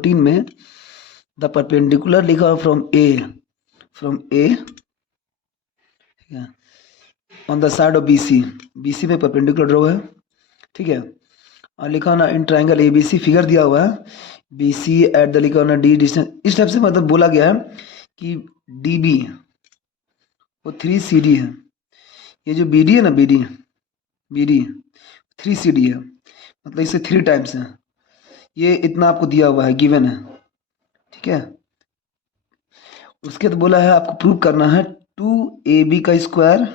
14 में the perpendicular लिखा हुआ from A on the side of BC में परपेंडिकुलर ड्रॉ है, ठीक है। और लिखा होना इन ट्राइंगल ABC, फिगर दिया हुआ है BC एट द लिखा होना D डिस्टेंस। इस टाइप से मतलब बोला गया है कि DB वो 3CD है, ये जो BD है ना, BD 3CD है, मतलब इससे 3 टाइम्स है। ये इतना आपको दिया हुआ है, गिवन है, ठीक है। उसके बाद बोला है आपको प्रूव करना है 2AB का स्क्वायर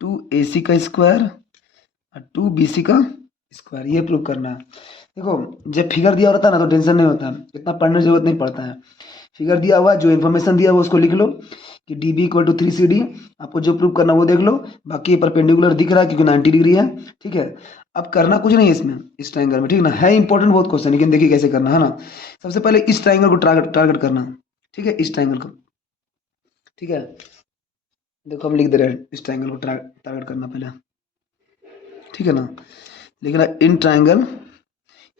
2AC का स्क्वायर और 2BC का स्क्वायर, ये प्रूव करना है। देखो जब फिगर दिया होता है ना तो टेंशन नहीं होता, इतना पढ़ने की जरूरत नहीं पड़ता है। फिगर दिया हुआ जो इन्फॉर्मेशन दिया हुआ उसको लिख लो कि DB इक्वल टू 3CD, आपको जो प्रूव करना वो देख लो। बाकी ये परपेंडिकुलर दिख रहा है क्योंकि 90 डिग्री है, ठीक है। अब करना कुछ नहीं है इसमें, इस ट्राइंगल में, ठीक ना है, इंपॉर्टेंट बहुत क्वेश्चन, लेकिन देखिए कैसे करना है ना। सबसे पहले इस ट्राइंगल को टारगेट करना, ठीक है, इस ट्राइंगल को, ठीक है। देखो हम लिख दे रहे हैं इस ट्राइंगल को टारगेट करना पहले, ठीक है ना। लिखना इन ट्राइंगल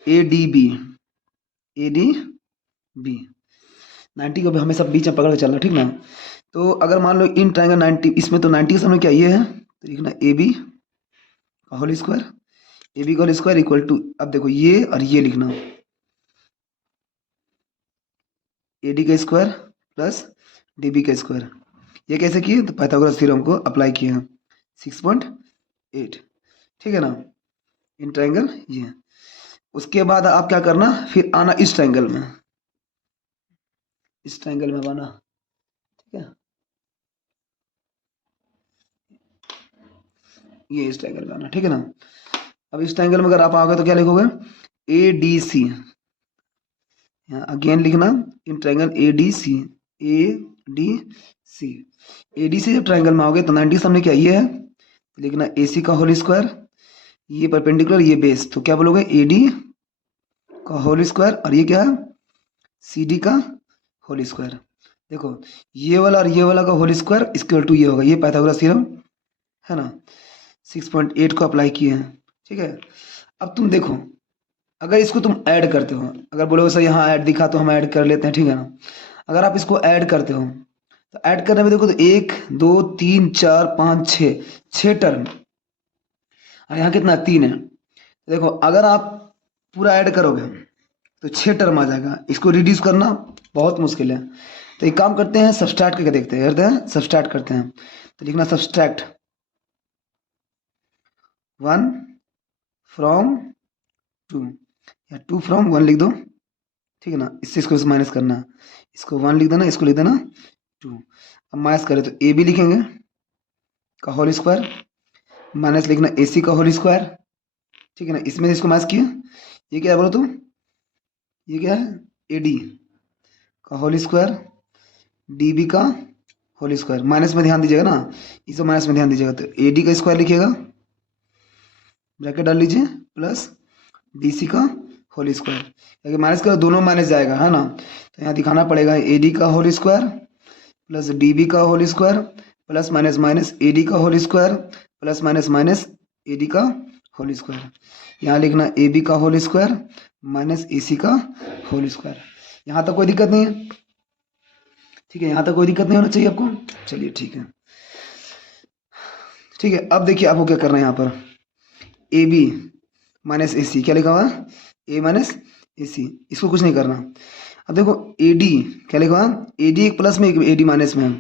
ADB 90 को भी हमेशा बीच में पकड़ के चलना, ठीक ना। तो अगर मान लो इन ट्राइंगल 90, इसमें तो 90 के सामने क्या ये है, तो लिखना AB का होल स्क्वायर इक्वल टू, अब देखो ये और ये लिखना AD का स्क्वायर प्लस DB का स्क्वायर। ये कैसे किए, तो पाइथागोरस थ्योरम को अप्लाई किए हैं 6.8, ठीक है ना। इन ट्राइंगल ये, उसके बाद आप क्या करना, फिर आना इस ट्राइंगल में, इस ट्राइंगल में आना, ठीक है। ये इस ट्राइंगल में आना, ठीक है ना। अब इस ट्राइंगल में अगर आप आओगे तो क्या लिखोगे, ADC, यहाँ अगेन लिखना इन ट्राइंगल ADC ADC जब ट्राइंगल में आओगे तो 90 सामने क्या ये है, तो लिखना AC का होल स्क्वायर, ये परपेंडिकुलर ये बेस, तो क्या बोलोगे AD का होल स्क्वायर, और ये क्या है CD का होल स्क्वायर। देखो ये वाला और ये वाला का होल स्क्वायर इक्वल टू ये होगा, ये पाइथागोरस थ्योरम है ना, 6.8 को अप्लाई किए हैं, ठीक है। अब तुम देखो अगर इसको तुम ऐड करते हो, अगर बोलोगे सर यहाँ ऐड दिखा तो हम ऐड कर लेते हैं, ठीक है ना। अगर आप इसको ऐड करते हो तो ऐड करने में देखो तो 1 2 3 4 5 6 टर्म, और यहाँ कितना 3 है। देखो अगर आप पूरा ऐड करोगे तो 6 टर्म आ जाएगा, इसको रिड्यूस करना बहुत मुश्किल है। तो एक काम करते हैं, सब्सट्रैक्ट करके देखते हैं, सब्सट्रैक्ट करते हैं। तो लिखना सब्सट्रैक्ट 1 फ्रॉम 2 या 2 फ्रॉम 1 लिख दो, ठीक है ना। इससे इसको माइनस करना, इसको 1 लिख देना, इसको लिख देना 2। अब माइनस करें तो AB लिखेंगे का होल स्क्वायर, माइनस लिखना AC का होल स्क्वायर, ठीक है ना। इसमें से इसको माइनस किया, ये क्या है बोलो तो, ये क्या है AD का होल स्क्वायर DB का होल स्क्वायर, माइनस में ध्यान दीजिएगा ना, इसे माइनस में ध्यान दीजिएगा। तो AD का स्क्वायर लिखिएगा, ब्रैकेट डाल लीजिए, प्लस BC का होल स्क्वायर, क्योंकि माइनस का दोनों माइनस जाएगा है ना, तो यहाँ दिखाना पड़ेगा AD का होल स्क्वायर प्लस DB का whole square plus minus minus AD का whole square plus minus minus AD का होल स्क्वायर। यहाँ लिखना AB का होल स्क्वायर माइनस AC का होल स्क्वायर। यहाँ तक कोई दिक्कत नहीं है, ठीक है, यहाँ तक कोई दिक्कत नहीं होना चाहिए आपको। चलिए ठीक है, ठीक है। अब देखिए आपको क्या करना है, यहाँ पर AB माइनस AC क्या लिखा हुआ है, A माइनस AC, इसको कुछ नहीं करना। अब देखो AD क्या लिखा हुआ, AD एक प्लस में एक AD माइनस में है,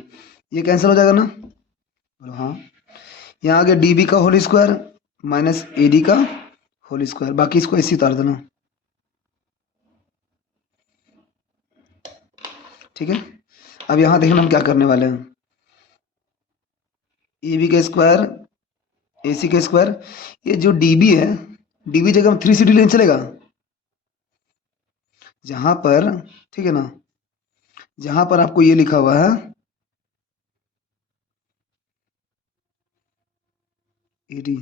ये कैंसिल हो जाएगा ना, बोलो हाँ। यहाँ आ गया DB का होल स्क्वायर माइनस AD का होल स्क्वायर, बाकी इसको ऐसे उतार देना, ठीक है। अब यहाँ देखना हम क्या करने वाले हैं, AB का स्क्वायर AC का स्क्वायर, ये जो DB है, DB जगह हम 3CD लेने चलेगा, जहां पर, ठीक है ना, जहां पर आपको ये लिखा हुआ है AD,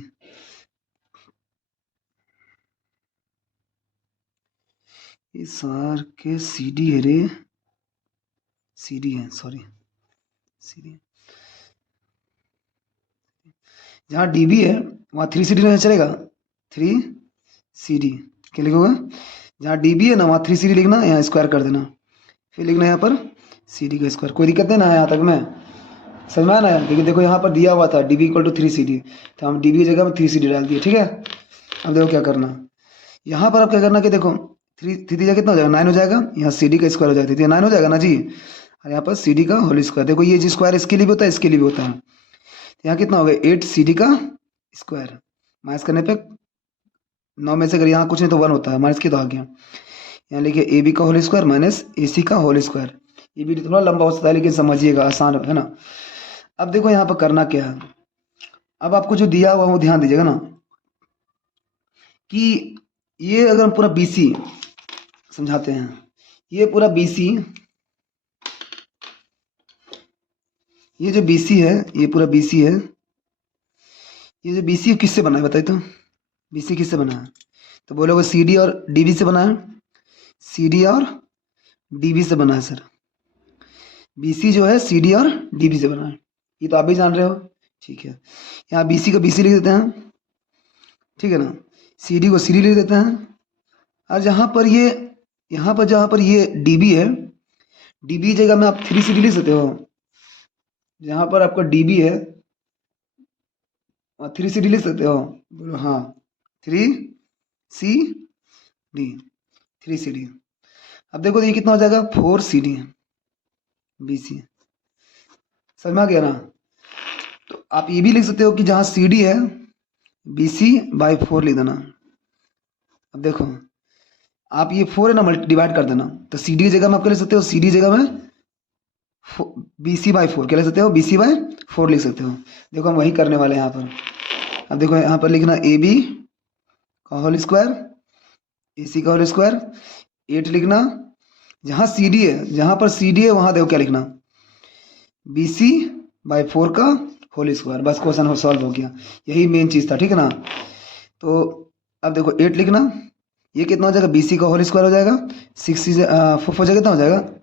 ये सार के CD है रे, CD है, सॉरी CD, जहाँ DB है वहाँ 3CD लेना चलेगा, 3CD क्या लिखोगे जहाँ डी बी है ना वहाँ 3CD लिखना, यहाँ स्क्वायर कर देना, फिर लिखना यहाँ पर CD का स्क्वायर। कोई दिक्कत नहीं ना यहाँ तक में, समझ में आना है? क्योंकि देखो यहाँ पर दिया हुआ था D B equal to 3CD, तो हम डी बी की जगह में 3CD डाल दिए, ठीक है। अब देखो क्या करना, यहाँ पर आप क्या करना कि देखो 3 कितना हो जाएगा, 9 हो जाएगा, यहाँ CD का स्क्वायर हो जाएगा, 9 हो जाएगा ना जी, और यहाँ पर CD का होल स्क्वायर। देखो ये जी स्क्वायर इसके लिए भी होता है, इसके लिए भी होता है, तो यहाँ कितना हो गया 8CD का स्क्वायर। माइनस करने पे 9 में से अगर यहाँ कुछ नहीं तो 1 होता है, माइनस की तो आ गया। यहाँ लिखिए ए बी का होल स्क्वायर माइनस ए सी का होल स्क्वायर। ये भी थोड़ा लंबा हो सकता है लेकिन समझिएगा, आसान है ना। अब देखो यहाँ पर करना क्या है, अब आपको जो दिया हुआ वो ध्यान दीजिएगा ना, कि ये अगर हम पूरा BC समझाते हैं, ये पूरा BC, ये जो BC है, ये पूरा BC है, ये जो BC किससे बना है बताइए तो, BC किससे बना है? तो बोलोगे CD और DB से बना है, CD और DB से बना है सर। BC जो है CD और DB से बना है, ये तो आप भी जान रहे हो, ठीक है। यहाँ BC का BC लिख देते हैं, ठीक है ना, CD को CD लिख देते हैं, और जहाँ पर ये, यहाँ पर जहाँ पर ये DB है, DB जगह में आप 3CD लिख सकते हो। जहाँ पर आपका DB है 3CD लिख सकते हो, बोलो हाँ 3CD। अब देखो ये कितना हो जाएगा 4CD BC, समझ में आ गया ना। तो आप ये भी लिख सकते हो कि जहाँ CD है BC/4 लिख देना। अब देखो आप ये 4 है ना, डिवाइड कर देना, तो CD की जगह में आप क्या लिख सकते हो, CD जगह में BC/4 क्या लिख सकते हो, BC/4 लिख सकते हो। देखो हम वही करने वाले हैं यहाँ पर। अब देखो यहाँ पर लिखना AB का होल स्क्वायर, AC का होल स्क्वायर, 8 लिखना, जहाँ CD है, जहाँ पर CD है वहाँ देखो क्या लिखना, BC/4 का होल स्क्वायर। बस क्वेश्चन सॉल्व हो गया, यही मेन चीज़ था, ठीक है ना। तो अब देखो 8 लिखना, ये कितना हो जाएगा, BC का होल स्क्वायर हो जाएगा, 6 4 जाएगा, कितना हो जाएगा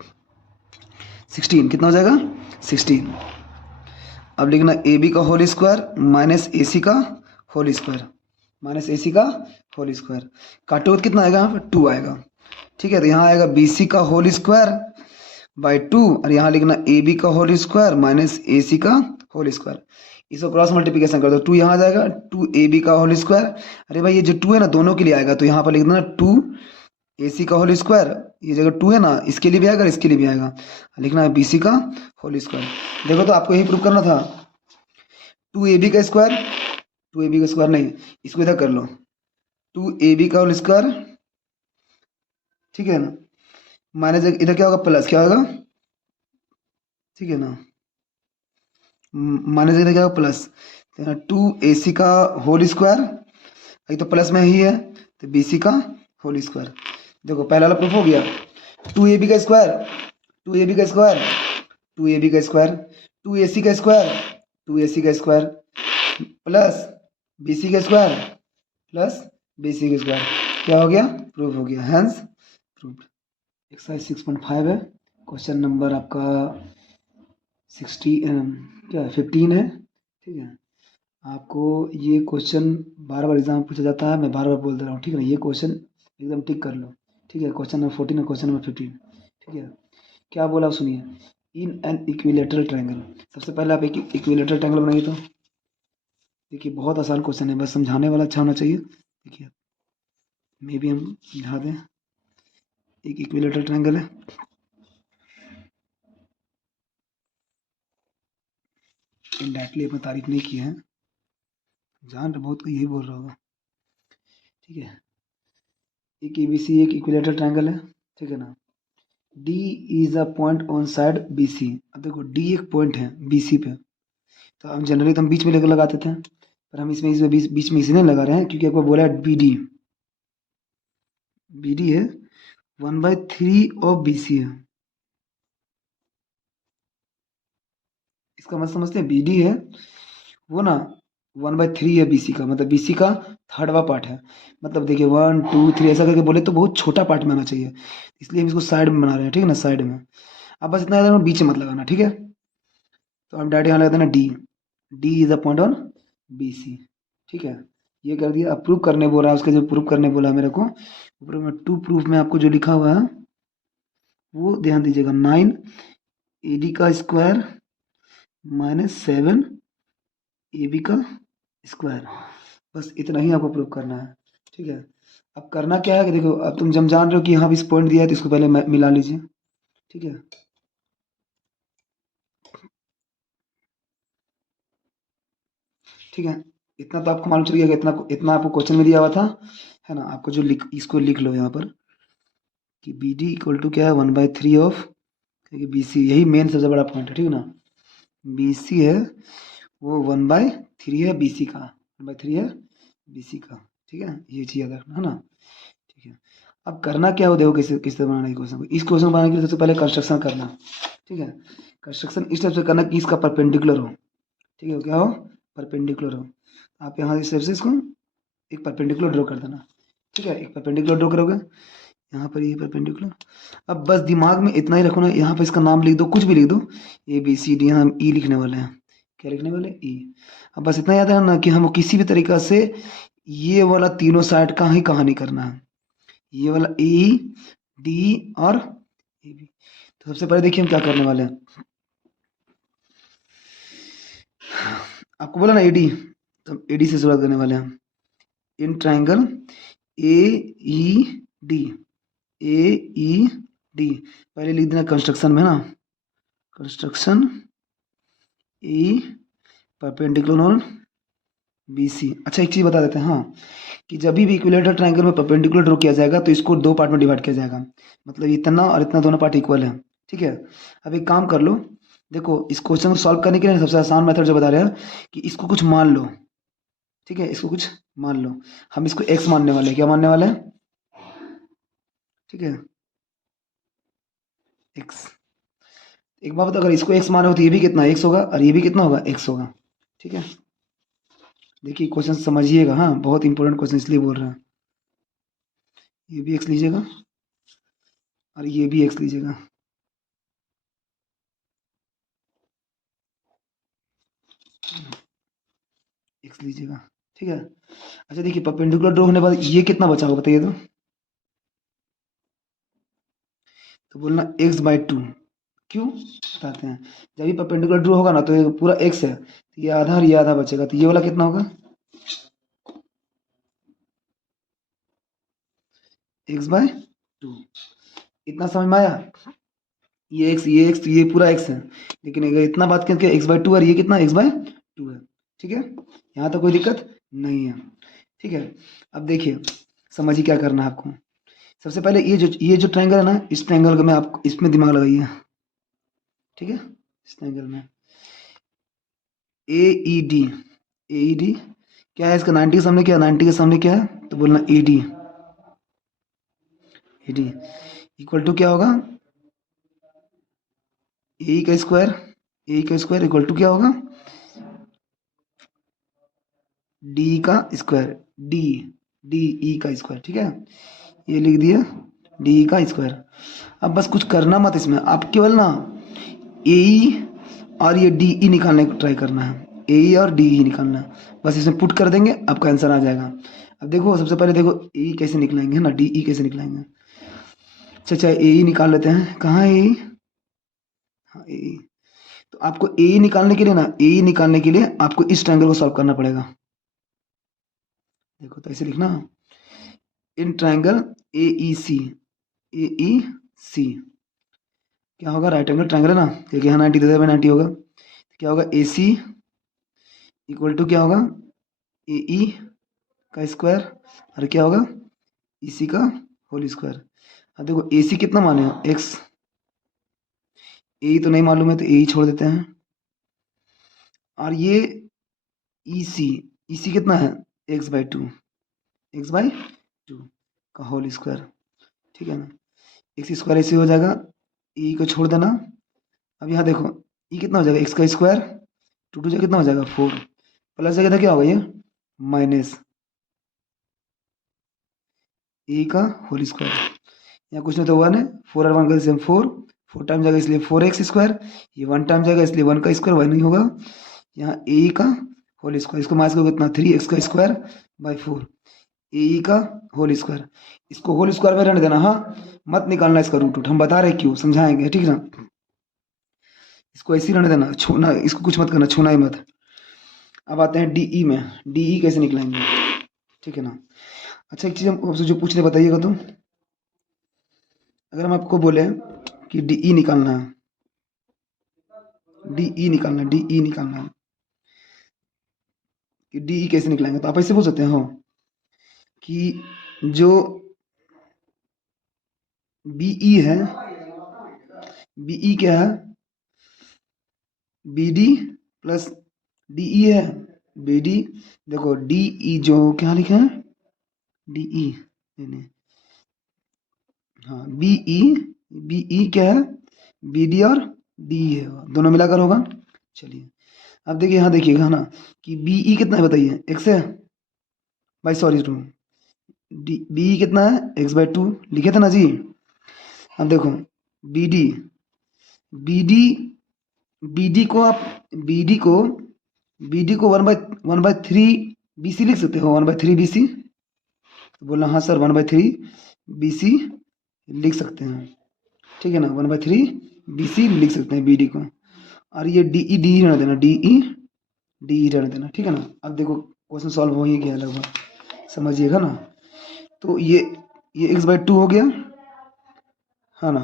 16, कितना हो जाएगा 16। अब लिखना AB का होल स्क्वायर माइनस AC का होल स्क्वायर, माइनस AC का होल स्क्वायर, काटो तो कितना आएगा यहाँ पर 2 आएगा, ठीक है। तो यहाँ आएगा BC का होल स्क्वायर बाई 2, और यहाँ लिखना AB का होल स्क्वायर माइनस AC का होल स्क्वायर। इसको क्रॉस मल्टीप्लिकेशन कर दो, 2 यहाँ आ जाएगा, 2AB का होल स्क्वायर, अरे भाई ये जो 2 है ना दोनों के लिए आएगा, तो यहाँ पर लिख देना 2AC का होल स्क्वायर, ये जगह 2 है ना इसके लिए भी आएगा, इसके लिए भी आएगा, लिखना है BC का होल स्क्वायर। देखो तो आपको यही प्रूव करना था, 2AB का स्क्वायर, 2AB का स्क्वायर नहीं, इसको इधर कर लो, 2AB का होल स्क्वायर, ठीक है ना, माइनस इधर क्या होगा प्लस, क्या होगा, ठीक है ना, माइनस इधर क्या होगा प्लस, 2AC का होल स्क्वायर, ये तो प्लस में ही है, तो BC का होल स्क्वायर। देखो पहला वाला प्रूफ हो गया, 2AB का स्क्वायर, 2AB का स्क्वायर, 2AB का स्क्वायर, 2AC का स्क्वायर, 2AC का स्क्वायर, प्लस BC का स्क्वायर, प्लस BC का स्क्वायर, क्या हो गया, प्रूफ हो गया, हैंस प्रूफ। एक्सरसाइज 6.5 है, क्वेश्चन नंबर आपका 15 है, ठीक है। आपको ये क्वेश्चन बार बार एग्जाम में पूछा जाता है, मैं बार बार बोल दे रहा हूँ, ठीक है ना। ये क्वेश्चन एकदम टिक कर लो, ठीक है। क्वेश्चन नंबर 14 है, क्वेश्चन नंबर 15, ठीक है। क्या बोला सुनिए, इन एन इक्विलेटरल ट्रायंगल, सबसे पहले आप एक इक्विलेटरल ट्रायंगल बनाइए। तो देखिए बहुत आसान क्वेश्चन है, बस समझाने वाला अच्छा होना चाहिए। देखिए मे भी हम समझा दें, एक इक्विलेटरल ट्रायंगल है, इनडायरेक्टली अपने तारीफ नहीं किए हैं, जान रहे बहुत को यही बोल रहा होगा, ठीक है। एक ABC एक इक्विलेटरल ट्रायंगल है, ठीक है ना। D is a point on side BC। अब देखो D एक पॉइंट है BC पे, तो हम जनरली तो हम बीच में लेकर लगाते थे, पर हम इसमें बीच में इसलिए लगा रहे हैं क्योंकि आपको बोला है BD है 1/3 ऑफ BC है। इसका मतलब समझते हैं, BD है वो ना 1/3 है BC का, मतलब BC का थर्डवा पार्ट है। मतलब देखिए 1 2 3 ऐसा करके बोले तो बहुत छोटा पार्ट में आना चाहिए, इसलिए हम इसको साइड में बना रहे हैं, ठीक है ना, साइड में। अब बस इतना याद बीच में मत लगाना, ठीक है। तो हम डायरेक्ट यहाँ लगा देना D is a point on BC, ठीक है। ये कर दिया। अब प्रूफ करने बोला है, उसके जो प्रूफ करने बोला मेरे को, ऊपर में टू प्रूफ में आपको जो लिखा हुआ है वो ध्यान दीजिएगा। 9 AD का स्क्वायर -7 AB का स्क्वायर, बस इतना ही आपको प्रूफ करना है। ठीक है, अब करना क्या है कि देखो, अब तुम जब जान रहे हो कि यहाँ भी इस पॉइंट दिया है तो इसको पहले मिला लीजिए। ठीक है, ठीक है, इतना तो आपको मालूम चल गया कि इतना इतना आपको क्वेश्चन में दिया हुआ था, है ना। आपको जो इसको लिख लो यहाँ पर कि बी डी इक्वल टू क्या है, 1/3 ऑफ, क्योंकि बी सी यही मेन सबसे बड़ा पॉइंट है। ठीक है ना, बी सी है वो 1/3 है बी सी का, 1/3 है बी सी का। ठीक है, ये चीज़ याद रखना, है ना। ठीक है, अब करना क्या हो, देखो किस किस तरह बनाना है क्वेश्चन को। इस क्वेश्चन को बनाने के लिए सबसे पहले कंस्ट्रक्शन करना। ठीक है, कंस्ट्रक्शन इस टाइप से करना कि इसका परपेंडिकुलर हो। ठीक है, क्या हो, परपेंडिकुलर हो। आप यहाँ इस टाइप से इसको एक परपेंडिकुलर ड्रॉ कर देना। ठीक है, एक परपेंडिकुलर ड्रॉ करोगे यहाँ पर, ये परपेंडिकुलर। अब बस दिमाग में इतना ही रखो ना, यहाँ पर इसका नाम लिख दो, कुछ भी लिख दो, ए बी सी डी, यहाँ हम ई लिखने वाले हैं। क्या लिखने वाले, ई। अब बस इतना याद है ना कि हमको किसी भी तरीका से ये वाला तीनों साइड का ही कहानी करना है, ये वाला ई डी और ए बी। तो सबसे पहले देखिए हम क्या करने वाले हैं। आपको बोला ना एडी, तो एडी से शुरुआत करने वाले हैं। In triangle A E D, A E D, पहले लिख देना कंस्ट्रक्शन में ना, construction a perpendicular on B C. अच्छा एक चीज़ बता देते हैं, हाँ, कि जब भी इक्विलेटरल ट्राइंगल में परपेंडिकुलर ड्रॉ किया जाएगा तो इसको दो पार्ट में डिवाइड किया जाएगा, मतलब इतना और इतना दोनों पार्ट इक्वल है। ठीक है, अब एक काम कर लो, देखो इस क्वेश्चन को सॉल्व करने के लिए सबसे आसान मेथड जो बता रहे हैं कि इसको कुछ मान लो। ठीक है, इसको कुछ मान लो, हम इसको x मानने वाले हैं। क्या मानने वाले हैं, ठीक है, x। एक बात बताओ, अगर इसको x माने हो तो ये भी कितना x होगा और ये भी कितना होगा, x होगा। ठीक है, देखिए क्वेश्चन समझिएगा, हाँ बहुत इंपॉर्टेंट क्वेश्चन इसलिए बोल रहे हैं। ये भी x लीजिएगा और ये भी x लीजिएगा। x लीजिएगा, ठीक है। अच्छा देखिए, परपेंडिकुलर ड्रॉ होने के बाद ये कितना बचा होगा बताइए तो बोलना x/2। क्यों बताते हैं, जब भी परपेंडिकुलर ड्रॉ होगा ना तो ये पूरा x है, तो ये आधा और ये आधा बचेगा, तो ये वाला कितना होगा, x/2। इतना समझ में आया, ये x ये x ये पूरा x है, लेकिन अगर इतना बात करके x/2 और ये कितना x/2 है। ठीक है, यहाँ तो कोई दिक्कत नहीं है। ठीक है, अब देखिए समझिए क्या करना है आपको। सबसे पहले ये जो ट्रायंगल है ना, इस ट्रायंगल में आप इसमें दिमाग लगाइए। ठीक है, इस ट्रायंगल में ए ई डी क्या है, इसका 90 के सामने क्या है, 90 के सामने क्या है, तो बोलना ए डी इक्वल टू क्या होगा, ए का स्क्वायर इक्वल टू क्या होगा, डी का स्क्वायर, डी डी ई का स्क्वायर। ठीक है, ये लिख दिया डी का स्क्वायर। अब बस कुछ करना मत इसमें, आप केवल ना ए और ये डी ई निकालने को ट्राई करना है, ए और डी ई निकालना है, बस इसमें पुट कर देंगे आपका आंसर आ जाएगा। अब देखो सबसे पहले देखो ए कैसे निकलाएंगे, है ना, डी ई कैसे निकलाएंगे। अच्छा ए ई निकाल लेते हैं, कहाँ है ए, हाँ ए। तो आपको ए निकालने के लिए ना, ए निकालने के लिए आपको इस ट्रायंगल को सॉल्व करना पड़ेगा। देखो तो ऐसे लिखना, इन ट्रायंगल ए ई सी क्या होगा, राइट एंगल ट्रायंगल है ना, क्योंकि यहाँ 90 दे 90 होगा, क्या होगा ए सी इक्वल टू क्या होगा, ए ई का स्क्वायर और क्या होगा, ई सी का होल स्क्वायर। अब देखो ए सी कितना माने हो, एक्स, ए तो नहीं मालूम है तो ए ही छोड़ देते हैं, और ये ई सी कितना है, x/2 का होल स्क्वायर। ठीक है ना, एक्स स्क्वायर ऐसे हो जाएगा, ई को छोड़ देना। अब यहाँ देखो ई कितना हो जाएगा, एक्स का स्क्वायर, 2 2 कितना हो जाएगा 4, प्लस जगह क्या होगा ये माइनस ए का होल स्क्वायर। यहाँ कुछ नहीं तो 1 है, 4 और 1 का सेम 4 टाइम जाएगा इसलिए 4x स्क्वायर, ये 1 टाइम जाएगा इसलिए 1 का स्क्वायर 1 नहीं होगा। यहाँ ए का होल स्क्वायर, इसको माइनस करोगे कितना 3x का स्क्वायर बाई 4 ए का होल स्क्वायर। इसको होल स्क्वायर में रहने देना, हाँ मत निकालना इसका रूट, हम बता रहे क्यों, समझाएंगे ठीक है ना। इसको ऐसे ही रहने देना, छूना इसको कुछ मत करना, छूना ही मत। अब आते हैं डीई में, डीई कैसे निकलाएंगे, ठीक है ना। अच्छा एक चीज़ हम आपसे जो पूछने बताइएगा, तो अगर हम आपको बोले कि डीई निकालना है, डीई निकालना है, डीई निकालना है, कि डीई कैसे निकलाएंगे, तो आप ऐसे बोल सकते हैं हाँ कि जो बीई है, बीई क्या है, बी डी प्लस डीई है, बी डी, देखो डीई जो क्या लिखा है डीई, हाँ बीई, बीई क्या है, बी डी और डी है, दोनों मिलाकर होगा। चलिए अब देखिए यहाँ देखिएगा ना कि बीई कितना है बताइए, एक्स है बाई सॉरी 2, डी बीई कितना है एक्स बाई 2 लिखे थे ना जी। अब देखो B D, B D, B D को आप, बी डी को, बी डी को 1/3 बी सी लिख सकते हो, 1/3 बी सी, तो बोलना हाँ सर 1/3 बी सी लिख सकते हैं, ठीक है ना, 1/3 बी सी लिख सकते हैं बी डी को। और ये डी ई, डी रहने देना, डी ई, डी ई रहने देना, ठीक है ना। अब देखो क्वेश्चन सॉल्व हो ही गया लगभग, समझिएगा ना। तो ये एक्स बाई 2 हो गया, हाँ ना।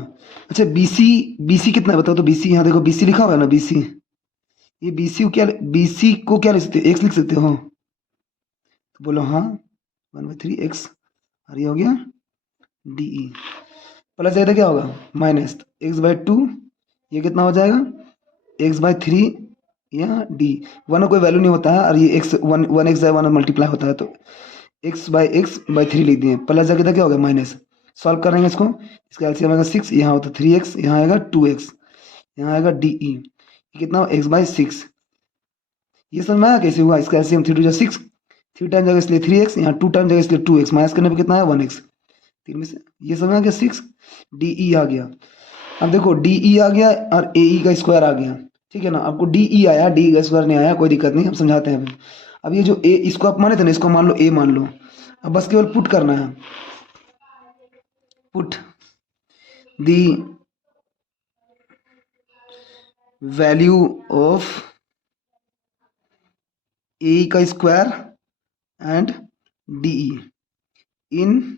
अच्छा बीसी, बीसी कितना है बताओ तो, बीसी यहाँ देखो बीसी लिखा हुआ है ना, बीसी, ये बीसी को क्या, बीसी को क्या लिख सकते हो, एक्स लिख सकते हो, तो बोलो हाँ 1/3 एक्स, और ये हो गया डीई, प्लस इधर क्या होगा माइनस एक्स बाई 2, ये कितना हो जाएगा एक्स बाई 3 या डी, वन कोई वैल्यू नहीं होता है, और ये x one x by 1 multiply होता है, तो एक्स बाई 3 लिख दिए, प्लस जाके इधर क्या होगा माइनस, सॉल्व करेंगे इसको, इसका एलसीएम आएगा 6, यहाँ होता 3x, यहाँ आएगा 2x, यहाँ आएगा डीई, कितना एक्स बाई 6, ये समझ में आया कैसे हुआ, इसका एलसीएम 3 2 6, 3 टाइम जगह इसलिए 3x, यहाँ 2 टाइम जगह इसलिए 2x, माइनस करने पर कितना है 1x, 3 में से ये समझ में आ गया 6, डीई आ गया। अब देखो डीई आ गया और एई का स्क्वायर आ गया, ठीक है ना। आपको डीई आया, डी का स्क्वायर नहीं आया, कोई दिक्कत नहीं, हम समझाते हैं अभी। अब ये जो ए, इसको आप माने थे ना, इसको मान लो ए मान लो, अब बस केवल पुट करना है, put the value of a का square and DE in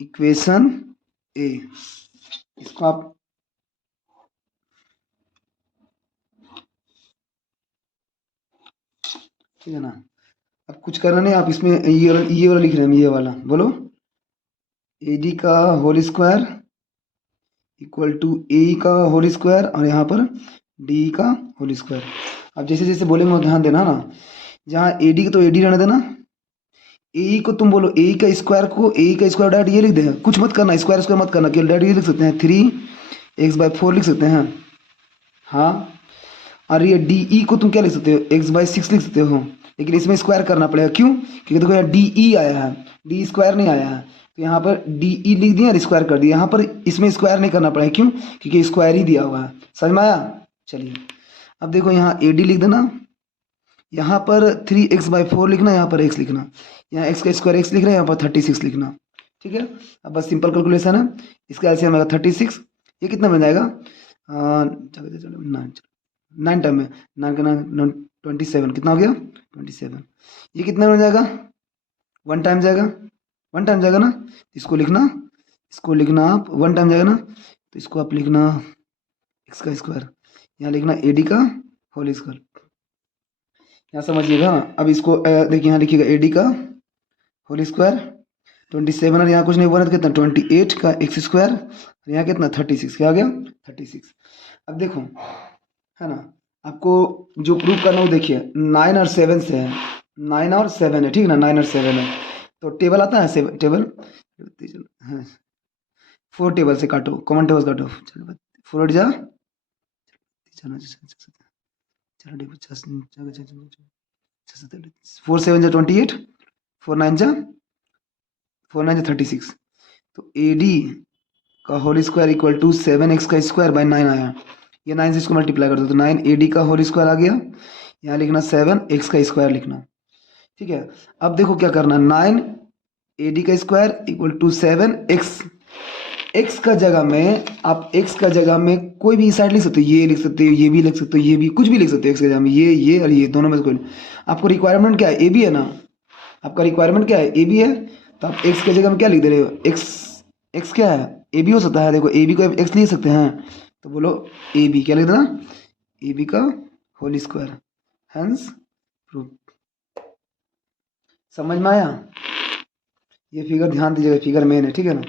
equation a, इसको आप ठीक है ना। अब कुछ करना नहीं, आप इसमें ये वाला लिख रहे हैं, ये वाला बोलो, ए डी का होल स्क्वायर इक्वल टू ए का होल स्क्वायर, और यहाँ पर डी का होल स्क्वायर। अब जैसे जैसे बोलेंगे ध्यान देना ना, जहाँ ए डी तो ए डी रहने देना, ए को तुम बोलो ए का स्क्वायर को, ए का स्क्वायर डायरेक्ट ये लिख दें, कुछ मत करना, स्क्वायर स्क्वायर मत करना, केवल डायरेक्ट ये लिख सकते हैं 3x/4 लिख सकते हैं, हाँ। और ये डीई को तुम क्या लिख सकते हो x/6 लिख सकते हो, लेकिन इसमें स्क्वायर करना पड़ेगा, क्यों, क्योंकि देखो यहाँ डीई आया है, डी स्क्वायर नहीं आया है, तो यहाँ पर डीई लिख दिया और स्क्वायर कर दिया, यहाँ पर इसमें स्क्वायर नहीं करना पड़ेगा, क्यों, क्योंकि स्क्वायर ही दिया हुआ है, समझ में आया। चलिए अब देखो यहाँ ए डी लिख देना, यहाँ पर 3x/4 लिखना, यहाँ पर x लिखना, यहाँ x का स्क्वायर x लिख रहे हैं, यहाँ पर 36 लिखना, ठीक है। अब बस सिंपल कैलकुलेशन है, इसका एलसीएम आएगा 36, ये कितना बन जाएगा, चलो 9 टाइम में 9 का 9 27, कितना हो गया 27, ये कितना बन जाएगा 1 टाइम जाएगा, 1 टाइम जाएगा ना, इसको लिखना आप 1 टाइम जाएगा ना, तो इसको आप लिखना x का स्क्वायर, यहाँ लिखना ए डी का होल स्क्वायर, यहाँ समझिएगा। अब इसको देखिए यहाँ लिखिएगा ए डी का होल स्क्वायर 27, और यहाँ कुछ नहीं बना तो कितना 28 का एक्स स्क्वायर, यहाँ कितना 36, क्या आ गया 36। अब देखो है ना, आपको जो प्रूव करना हो देखिए 9 और 7 से है, 9 और 7 है, ठीक है ना, 9 और 7 है, तो टेबल आता है टेबल, हाँ 4 टेबल से काटो, कॉमन टेबल काटो, चलो 4 जा, चलो 4 7 जा 28, 4 9 जा 36, तो ए डी का whole square equal to 7x का स्क्वायर बाई 9 आया, ये 9 से इसको मल्टीप्लाई कर दो, तो 9 ए डी का होल स्क्वायर आ गया, यहाँ लिखना 7 एक्स का स्क्वायर लिखना। ठीक है, अब देखो क्या करना, 9 AD का square equal to 7 x. X का जगह में आप एक्स का जगह में कोई भी साइड लिख सकते हो, ये लिख सकते हो, ये भी लिख सकते हो, ये भी कुछ भी लिख सकते हो एक्स के जगह में, ये और ये दोनों में से कोई। आपको रिक्वायरमेंट क्या है, ए बी है ना, आपका रिक्वायरमेंट क्या है, ए बी है, तो आप एक्स के जगह में क्या लिख दे रहे हो, एक्स। एक्स क्या है, ए बी हो सकता है, देखो ए बी को एक्स लिख सकते हैं, तो बोलो ए बी क्या लिख देना, ए बी का होल स्क्वायर, हेंस प्रूफ। समझ में आया? ये फिगर ध्यान दीजिएगा, फिगर मेन है, ठीक है ना।